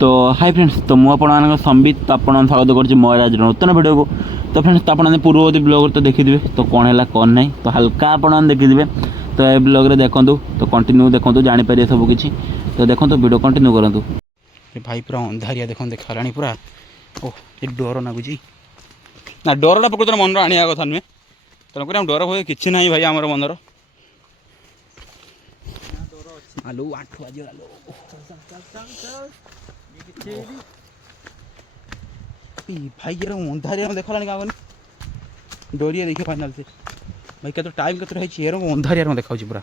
तो hi friends, तो मुझे संबित आप स्वागत कर आज नूतन वीडियो को। तो फ्रेंड्स आपने पूर्ववर्ती ब्लॉग तो देखिए तो कौन है कौन ना, तो हल्का आपने देखिए। तो ये ब्लॉग देखूँ, तो कंटिन्यू देखूँ, जानीपर सबकि। तो देखो वीडियो कंटिन्यू करूँ। भाई पूरा अंधारिया देख देखा पूरा। ओह ये डर लगुच ना, डरटा प्रकृत मन आने कथा नुहे। तेणुक डर हुए कि ना भाई आम मनर आलू 8 बजे भाई ये अंधारिया देखा क्या डरिया देखिए फाइनाल से भाई के टाइम के अंधारिया देखा पूरा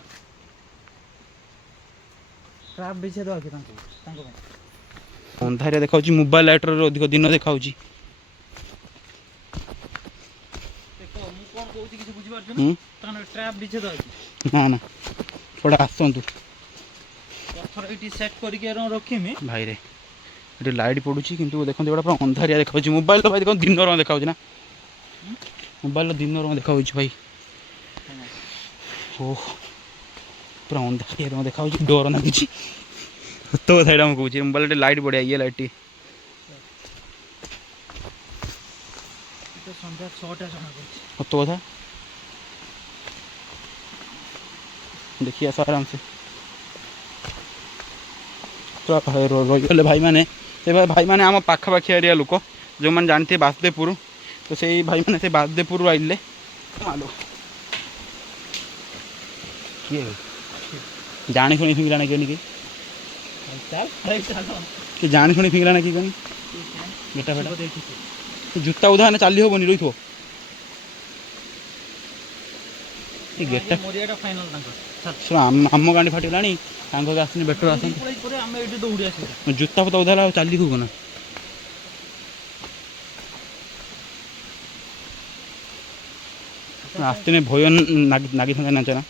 अंधारिया देखा मोबाइल लाइटर अधिक दिन देखा ना ना थोड़ा आसतु भाई रे ये लाइट पड़ू कि देखते पूरा अंधारिया देखा मोबाइल तो भाई देख दिन देखा ना मोबाइल दिन देखा भाई ओह पूरा अंधारिया देखा डर लगुच तो कथा यहाँ कहूँ मोबाइल लाइट बढ़िया ये लाइट सत कथा देखिए आस आराम से पूरा रही भाई मैंने भाई मैंने आम पाखापाखी एरिया लोक जो मैंने जानते बासदेवपुर, तो से भाई मैंने से बासदेवपुर आइले मालो किए जाणी शुणी फिंगला कि जाणी शुणी फिंगला कि बेटा बेटा जूता उधा चली हेनी रही थो गेटा आम गाँडी फाटिला आसनी बेटर आस जूता फुता उधा चली हो ना आसते भय नागी था नाच ना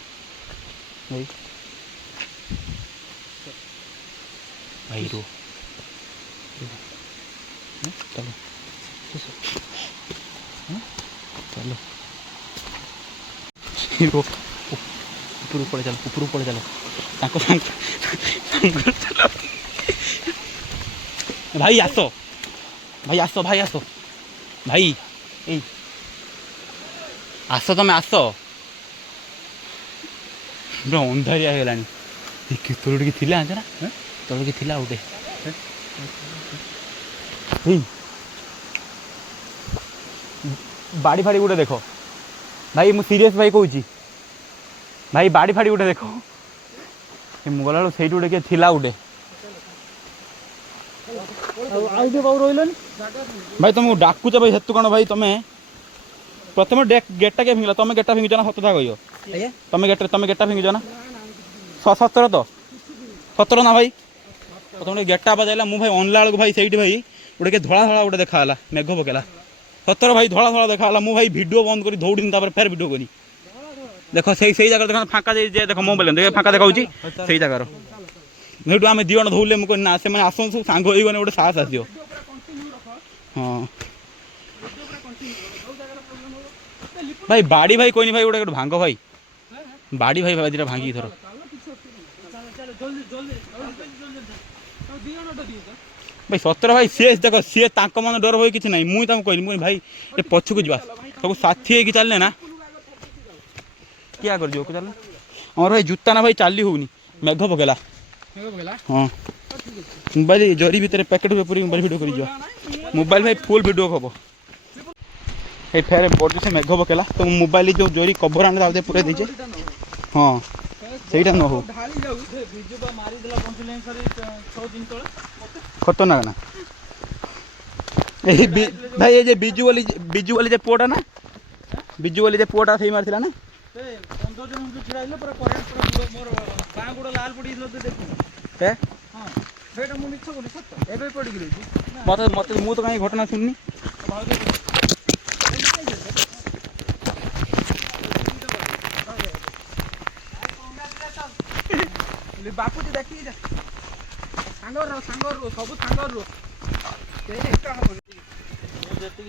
भाई भाई रो चलो चलो ऊपर ऊपर चलो ऊपर ऊपर चलो भाई आस भाई आस भाई आस भाई ए आस तुम आस अंधारिया हो गलानी तोड़ कि थी आंच ना तोड़ कि थी गोटे बाड़ी फाड़ी गोटे देख भाई मु सीरियस भाई कहूँ भाई बाड़ी फाड़ी गोटे देख मुगला से गोटे किए थिला गोटे भाई तुमको डाकुच भाई हेतु कौन भाई तुम्हें प्रथम गेटा क्या फिंगला तुम गेटा फिंगुच ना सत था कह तुम गेटा फिंगुच ना सतर तो सतर ना भाई तुम गेटा बजाइला मु भाई अनला बेलू भाई से भाई गोटे किए धड़ा धड़ा गोटे देखा मेघ पकेला सतर भाई धड़ा धड़ा देखा मु भाई वीडियो बंद कर दौड़ी फेर वीडियो करी देख से जगह देख फाँका देख मोबाइल देख फाँका देखा से जगार नहीं आम दी जन धौले मुझे ना से आसन सब सांग हो गोटे साहस आस हाँ भाई बाड़ी भाई कोई भाई गोटे भांग भाई बाड़ी भाई भाई भांगी थर भाई सतर भाई सी देख सी मन डर हुए कि ना मुझे कहली भाई ये पछक जा सब साथी हो चलने ना क्या कर चल हमारे भाई जूता ना भाई चली होनी मेघ पकेला हाँ मोबाइल जरी भितर पैकेट पूरी मोबाइल भिडियो कर मोबाइल भाई फुल भिडियो हम ये फेर बड़ी से मेघ पकेला तो मोबाइल जो जरी कभर आने पूरा दीजिए हाँ सहीटा न हो खतरनाक ना भाई ये बिजु वाली पुआटा ना बिजु वाली पुआटा से मारता ना मत मु तो कहीं घटना शुणनी बापूजी देखी सब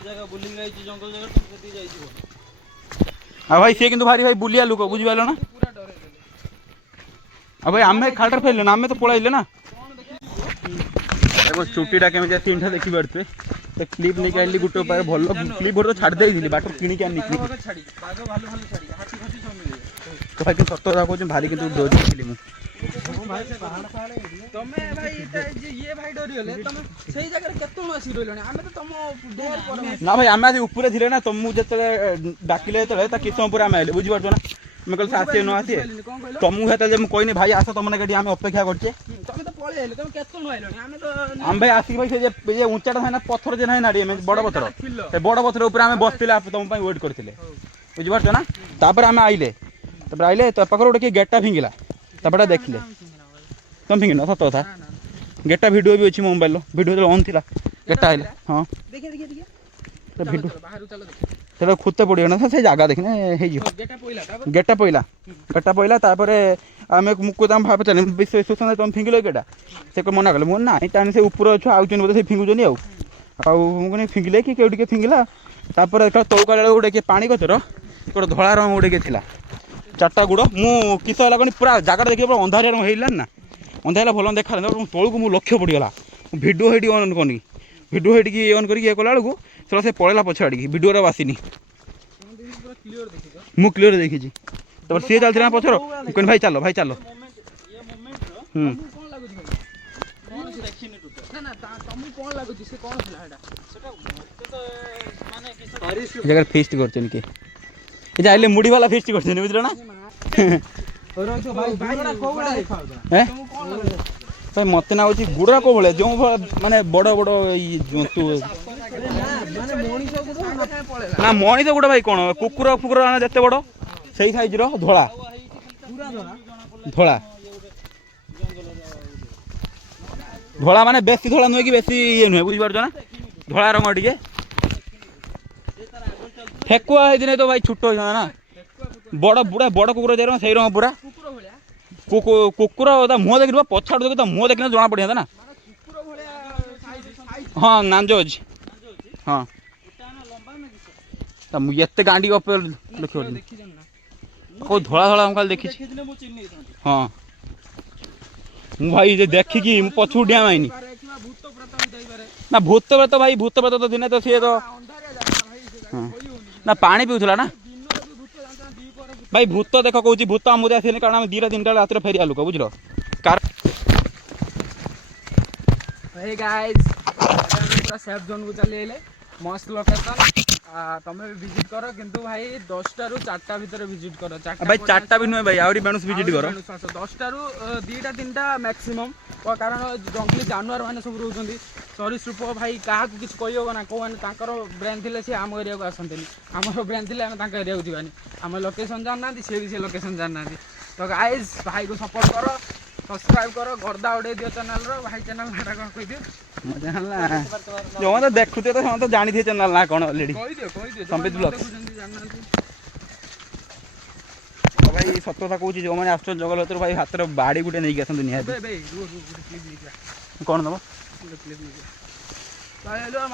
जगह बुली जंगल जगह हाँ भाई सी कि भारी भाई बुलिया लोक बुझिपार ना भाई आम खालटा फेरले ना आम तो पलैले ना ମୋ ଚୁଟିଟା କେମିତି ତିନିଟା ଦେଖିପାରୁଥିବେ ତ କ୍ଲିପ୍ ନେଇକି ଆଣିଲି ଗୋଟେ ଉପାୟ ଭଲ କ୍ଲିପ୍ ଗୋଟେ ଛାଡ଼ି ଦେଇଥିଲି ବାଟରୁ କିଣିକି ଆଣିଲି ତ ଭାଇ କିନ୍ତୁ ସତ କଥା କହୁଛି ଭାରି କିନ୍ତୁ ଡରିଥିଲି ମୁଁ ତମେ ଭାଇ ଇଏ ଭାଇ ଡରିଗଲେ ତମେ ସେଇ ଜାଗାରେ କେତେବେଳେ ଆସିକି ରହିଲଣି ଆମେ ତ ତମ ନା ଭାଇ ଆମେ ଆଜି ଉପରେ ଥିଲେ ନା ତମକୁ ଯେତେବେଳେ ଡାକିଲେ ଯେତେବେଳେ ତା କିଛି ସମୟ ପରେ ଆମେ ଆଇଲେ ବୁଝିପାରୁଛ ନା ଆମେ କହିଲେ ଆସିବେ ନ ଆସିବେ ତମକୁ ସେତେବେଳେ ମୁଁ କହିନି ଭାଇ ଆସ ତମ ନାକି ଆମେ ଅପେକ୍ଷା କରୁଛେ ତମେ ତ ପଳେଇ ଆଇଲେ ତମେ କେତେବେଳେ ଆଇଲଣି ଆମେ ତ ଆମେ ଭାଇ ଆସିକି ଭାଇ ସେ ଯେ ଉଞ୍ଚାଟା ଥାଏ ନା ପଥର ଯେ ନାହିଁ ନା ବଡ଼ ପଥର ସେ ବଡ଼ ପଥର ଉପରେ ଆମେ ବସିଥିଲେ ତମ ପାଇଁ ୱେଟ୍ କରିଥିଲେ ବୁଝିପାରୁଛ ନା ତାପରେ ଆମେ ଆଇଲେ ତାପରେ ଆଇଲେ ତା ପାଖରେ ଗୋଟେ କିଏ ଗେଟ୍ଟା ଫିଙ୍ଗିଲା ତାପରେ ଦେଖିଲେ ତମେ ଫିଙ୍ଗିନ ସତ କଥା ଗେଟ୍ଟା ଭିଡ଼ିଓ ବି ଅଛି ମୋ ମୋବାଇଲର ଭିଡ଼ିଓ ଯେତେବେଳେ ଅନ୍ ଥିଲା ଗେଟ୍ଟା ଆଇଲେ ହଁ ଭିଡ଼ିଓ ସେଟା ଖୁତେ ପଡ଼ିବ ନା ସେ ଜାଗା ଦେଖିନେ ହେଇଯିବ ଗେଟ୍ଟା ପଇଲା ତାପରେ ଆମେ ମୁଁ ତାଙ୍କୁ ଭାବୁଥିଲି ସୁଶାନ୍ତ ତମେ ଫିଙ୍ଗିଲ ଗେଟା ସେ ମନା କଲେ ମୁଁ ନାହିଁ ତାହେଲେ ସେ ଉପରେ ଅଛୁ ଆଉଛନ୍ତି ବୋଧେ ସେ ଫିଙ୍ଗୁଛନ୍ତି ଆଉ ମୁଁ କହିଲି ଫିଙ୍ଗିଲେ କି କେଉଁଠି ଟିକେ ଫିଙ୍ଗିଲା ତାପରେ ତଳକୁ ଆଇଲା ବେଳକୁ ଗୋଟେ କିଏ ପାଣି ଗଛର ଗୋଟେ ଧଳା ରଙ୍ଗ ଗୋଟେ କିଏ ଥିଲା ଚାରିଟା ଗୁଡ଼ ମୁଁ କିସ ହେଲା କନି ପୁରା ଜାଗାଟା ଦେଖିବା ପୁରା ଅନ୍ଧାରିଆ ରଙ୍ଗ ହେଇଲାନି ନା ଅନ୍ଧାରିଲା ଭଲ ଦେଖାହେଲା ତଳକୁ ମୁଁ ଲକ୍ଷ୍ୟ ପଡ଼ିଗଲା ମୁଁ ଭିଡ଼ିଓ ହେଇଠି ଅନ୍ କନି ଭିଡ଼ିଓ ହେଇଠିକି ଅନ୍ କରିକି ଇଏ କଲା ବେଳକୁ ସେଟା ସେ ପଳେଇଲା ପଛ ଆଡ଼ିକି ଭିଡ଼ିଓରେ ଆସିନି ମୁଁ କ୍ଲିୟର ଦେଖିଛି ତାପରେ ସିଏ ଚାଲିଥିଲା ନା ପଛର ମୁଁ କହିଲି ଭାଇ ଚାଲ ଜାଗାରେ ଫିଷ୍ଟ କରୁଛନ୍ତି କିଏ ଏ ଆଇଲେ ମୁଢ଼ି ବାଲା ଫିଷ୍ଟ କରୁଛନ୍ତି ବୁଝିଲ ନା ମତେ ନା ହଉଛି ଗୁଡା କୋଉ ଭଳିଆ ଯେଉଁ ମାନେ ବଡ ବଡ ଜନ୍ତୁ ନା ମଣିଷ ଗୁଡା ଭାଇ କଣ କୁକୁର ଫୁକୁର ଯେତେ ବଡ ସେଇ ସାଇଜର ଧଳା ଧଳା ମାନେ ବେଶୀ ଧଳା ନୁହେଁ କି ବେଶୀ ଇଏ ନୁହେଁ ବୁଝିପାରୁଛ ନା ଧଳା ରଙ୍ଗ ଟିକେ ଠେକୁଆ ହେଇଥିନେ ତ ଭାଇ ଛୋଟ ହେଇଥାନ୍ତା ନା ବଡ ବୁଢା ବଡ କୁକୁର ଯାଇ ସେଇ ରଙ୍ଗ ପୁରା କୁକୁର ତା ମୁହଁ ଦେଖିବ ପଛଆଡୁ ଦେଖି ତା ମୁହଁ ଦେଖିଲେ ଜଣା ପଡିଥାନ୍ତା ନା ହଁ ନାଞ୍ଜ ଅଛି ହଁ ଏତେ ଗାଣ୍ଡି ଦେଖିବ କୋଉ ଧଳା ମୁଁ ଖାଲି ଦେଖିଛି ହଁ ମୁଁ ଭାଇ ଦେଖିକି ମୁଁ ପଛକୁ ଡିଆଁ ମାଇନି ନା ଭୂତ ପ୍ରେତ ଭାଇ ଭୂତ ପ୍ରେତ ତ ଦିନେ ତ ସିଏ ତ ନା ପାଣି ପିଉଥିଲା ନା ଭାଇ ଭୂତ ଦେଖ କହୁଛି ଭୂତ ଆମକୁ ଆସିନି କାରଣ ଆମେ 2ଟା 3ଟା ରାତିରେ ଫେରିଆ ଲୋକ ବୁଝିଲ ପୁରା ସେଫ୍ ଜୋନ୍କୁ ଚାଲି ଆଇଲେ ମସ୍ତ ଲୋକେସନ୍ ତମେ ବି ଭିଜିଟ୍ କର କିନ୍ତୁ ଭାଇ 10ଟାରୁ 4ଟା ଭିତରେ ଭିଜିଟ୍ କର ଭାଇ 4ଟା ବି ନୁହେଁ ଭାଇ ଆହୁରି ବେଣୁସ ଭିଜିଟ୍ କର 10ଟାରୁ 2ଟା 3ଟା ମ୍ୟାକ୍ସିମମ୍ କାରଣ ଜଙ୍ଗଲି ଜାନୁଆର ମାନେ ସବୁ ରହୁଛନ୍ତି ସରୀସୃପ ଭାଇ କାହାକୁ କିଛି କହିହେବ ନା କେଉଁମାନେ ତାଙ୍କର ବ୍ରେନ୍ ଥିଲେ ସେ ଆମ ଏରିଆକୁ ଆସନ୍ତିନି ଆମର ବ୍ରେନ୍ ଥିଲେ ଆମେ ତାଙ୍କ ଏରିଆକୁ ଯିବାନି ଆମେ ଲୋକେସନ୍ ଜାଣିନାହାନ୍ତି ସିଏ ବି ସେ ଲୋକେସନ୍ ଜାଣିନାହାନ୍ତି ତ ଗାଇଜ୍ ଭାଇକୁ ସପୋର୍ଟ କର ସବସ୍କ୍ରାଇବ୍ କର ଗର୍ଦା ଉଡ଼େଇ ଦିଅ ଚ୍ୟାନେଲ୍ର ଭାଇ ଚ୍ୟାନେଲ୍ ନାଁଟା କ'ଣ କହିଦିଅ ଯେଉଁମାନେ ଦେଖୁଥିବେ ତ ସେମାନେ ତ ଜାଣିଥିବେ ଚ୍ୟାନେଲ୍ ନା କ'ଣ ଅଲରେଡ଼ି ସମ୍ବିତ ବ୍ଲଗ୍ସ ଭାଇ ସତ କଥା କହୁଛି ଯେଉଁମାନେ ଆସୁଛନ୍ତି ଜଙ୍ଗଲ ଭିତରୁ ଭାଇ ହାତରେ ବାଡ଼ି ଗୋଟେ ନେଇକି ଆସନ୍ତୁ ନିହାତି କ'ଣ ନେବ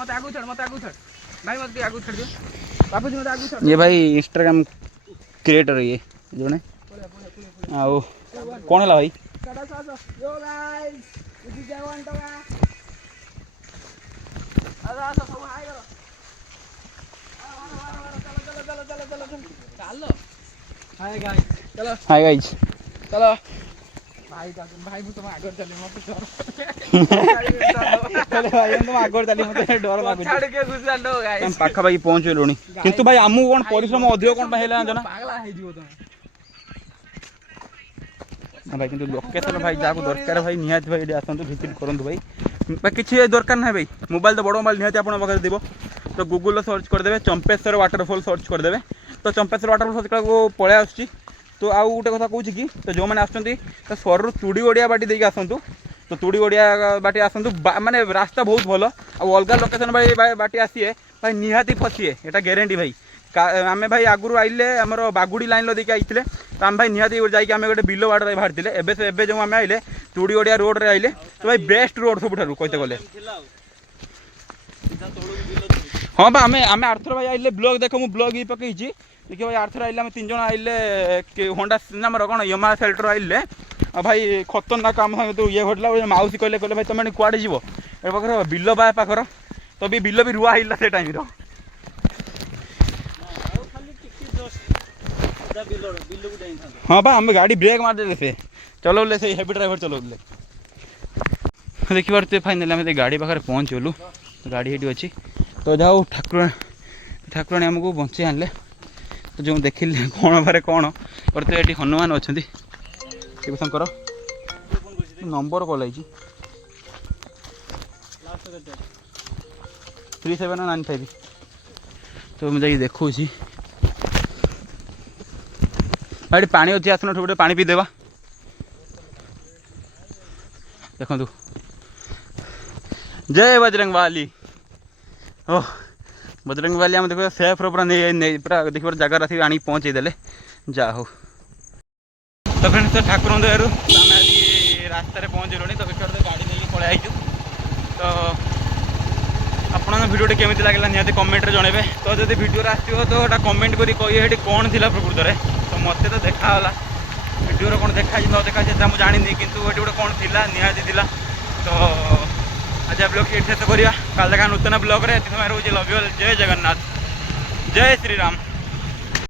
ମତେ ଆଗକୁ ଛାଡ଼ ଭାଇ ମତେ ଆଗକୁ ଛାଡ଼ିଦିଅ ବାବୁଜୀ ମତେ ଆଗକୁ ଛାଡ଼ ଇଏ ଭାଇ ଇନଷ୍ଟାଗ୍ରାମ କ୍ରିଏଟର ଇଏ ଜଣେ ଆଉ କ'ଣ ହେଲା ଭାଇ हाय गाइस चलो भाई ମୁଁ ତମ ଆଗରେ ଚାଲି ମତେ ଡର ଭାଇ ତମ ଆଗରେ ଚାଲି ମତେ ଡର ଲାଗୁଛି ଛାଡିକେ ଗୁଜରାଟ ଗାଇସ ପାଖାପାଖି ପହଞ୍ଚିଲୁଣି କିନ୍ତୁ ଭାଇ ଆମକୁ କ'ଣ ପରିଶ୍ରମ ଅଧିକ କ'ଣ ପାଇଁ ହେଲା ଜାଣିଛ ନା ପାଗଳା ହେଇଯିବ ତମେ ଭାଇ କିନ୍ତୁ ଲୋକେସନ୍ ଭାଇ ଯାହାକୁ ଦରକାର ଭାଇ ନିହାତି ଭାଇ ଏଠି ଆସନ୍ତୁ ଭିଜିଟ୍ କରନ୍ତୁ ଭାଇ କିଛି ଦରକାର ନାହିଁ ଭାଇ ମୋବାଇଲ ତ ବଡ଼ ମୋବାଇଲ ନିହାତି ଆପଣଙ୍କ ପାଖରେ ଥିବ ତ ଗୁଗୁଲରେ ସର୍ଚ୍ଚ କରିଦେବେ ଚମ୍ପେଶ୍ୱର ୱାଟରଫଲ୍ ସର୍ଚ୍ଚ କରିଦେବେ ତ ଚମ୍ପେଶ୍ୱର ୱାଟରଫଲ୍ ସେଟାକୁ ପଳେଇ ଆସୁଛି ତ ଆଉ ଗୋଟେ କଥା କହୁଛି କି ତ ଯେଉଁମାନେ ଆସୁଛନ୍ତି ତ ସରୁରୁ ତୁଡ଼ି ଗଡ଼ିଆ ବାଟି ଦେଇକି ଆସନ୍ତୁ ତ ତୁଡ଼ି ଗଡ଼ିଆ ବାଟି ଆସନ୍ତୁ ମାନେ ରାସ୍ତା ବହୁତ ଭଲ ଆଉ ଅଲଗା ଲୋକେସନ୍ ଭାଇ ବାଟି ଆସିବେ ଭାଇ ନିହାତି ଫସିବେ ଏଇଟା ଗ୍ୟାରେଣ୍ଟି ଭାଇ ଆମେ ଭାଇ ଆଗରୁ ଆଇଲେ ଆମର ବାଗୁଡ଼ି ଲାଇନ୍ର ଦେଇକି ଆଇଥିଲେ ତ ଆମେ ଭାଇ ନିହାତି ଯାଇକି ଆମେ ଗୋଟେ ବିଲ ବାଡ଼ରେ ବାହାରିଥିଲେ ଏବେ ଯେଉଁ ଆମେ ଆଇଲେ ତୁଡ଼ି ଗଡ଼ିଆ ରୋଡ଼ରେ ଆଇଲେ ତ ଭାଇ ବେଷ୍ଟ ରୋଡ଼ ସବୁଠାରୁ କହିତେ ଗଲେ ହଁ ବା ଆମେ ଆରଥର ଭାଇ ଆଇଲେ ବ୍ଲଗ୍ ଦେଖ ମୁଁ ବ୍ଲଗ୍ ହିଁ ପକେଇଛି ଦେଖିବ ଭାଇ ଆରଥର ଆଇଲେ ଆମେ 3 ଜଣ ଆଇଲେ ହୋଣ୍ଡା ଆମର କ'ଣ ୟମା ସେଲ୍ଟର ଆଇଲେ ଆଉ ଭାଇ ଖତରନାକ କାମ ସାଙ୍ଗେ ତୁ ଇଏ ଘଟିଲା ମାଉସୀ କହିଲେ ଭାଇ ତମେ କୁଆଡ଼େ ଯିବ ଏ ପାଖର ବିଲ ବା ପାଖର ତ ବି ବିଲ ବି ରୁଆ ହେଇଲା ସେ ଟାଇମ୍ର। ହଁ ବା ଆମେ ଗାଡ଼ି ବ୍ରେକ୍ ମାରିଦେଲେ ସେ ଚଲଉଲେ ସେଇ ହେଭି ଡ୍ରାଇଭର ଚଲଉଥିଲେ। ଦେଖିପାରୁଥିବେ ଫାଇନାଲି ଆମେ ଗାଡ଼ି ପାଖରେ ପହଞ୍ଚିଗଲୁ। ଗାଡ଼ି ଏଇଠି ଅଛି ତ ଯାହା ହଉ ଠାକୁରାଣୀ ଆମକୁ ବଞ୍ଚେଇ ଆଣିଲେ। ତ ଯେଉଁ ଦେଖିଲେ କ'ଣ ଭାରେ କ'ଣ କରିଥିବେ ଏଠି ହନୁମାନ ଅଛନ୍ତି ଶିବଶଙ୍କର ନମ୍ବର କଲ୍ ହେଇଛି 3795 ତ ମୁଁ ଯାଇକି ଦେଖାଉଛି। ଏଠି ପାଣି ଅଛି ଆସୁନ ଗୋଟେ ପାଣି ପିଇଦେବା। ଦେଖନ୍ତୁ ଜୟ ବଜରଙ୍ଗବାଲି। ଓ ବଜରଙ୍ଗବାଲି ଆମେ ଦେଖିବା ସେଫ୍ର ପୁରା ନେଇ ପୁରା ଦେଖିବାର ଜାଗାରେ ଆସିକି ଆଣିକି ପହଞ୍ଚେଇ ଦେଲେ ଯାହା ହଉ। ତ ଫ୍ରେଣ୍ଡସ୍ ତ ଠାକୁରଙ୍କ ଦୟାରୁ ଆମେ ଆଜି ରାସ୍ତାରେ ପହଞ୍ଚିଲୁଣି। ତ ଭିତରେ ଗାଡ଼ି ନେଇକି ପଳେଇ ଆଇଛୁ। ତ ଆପଣଙ୍କ ଭିଡ଼ିଓଟି କେମିତି ଲାଗିଲା ନିହାତି କମେଣ୍ଟରେ ଜଣାଇବେ। ତ ଯଦି ଭିଡ଼ିଓରେ ଆସିବ ତ ଏଇଟା କମେଣ୍ଟ କରି କହିବେ ଏଠି କ'ଣ ଥିଲା ପ୍ରକୃତରେ। ତ ମୋତେ ତ ଦେଖାଗଲା ଭିଡ଼ିଓରେ କ'ଣ ଦେଖାଯାଇଛି ନ ଦେଖାଯାଇଛି ସେଟା ମୁଁ ଜାଣିନି କିନ୍ତୁ ଏଠି ଗୋଟେ କ'ଣ ଥିଲା ନିହାତି ଥିଲା। ତ ଆଜି ବ୍ଲଗ୍ ଏଠି ଶେଷ କରିବା। କାଲି ଦେଖା ନୂତନ ବ୍ଲଗ୍ରେ ଏତେ ସମୟ ରହୁଛି। Love you all. ଜୟ ଜଗନ୍ନାଥ ଜୟ ଶ୍ରୀରାମ।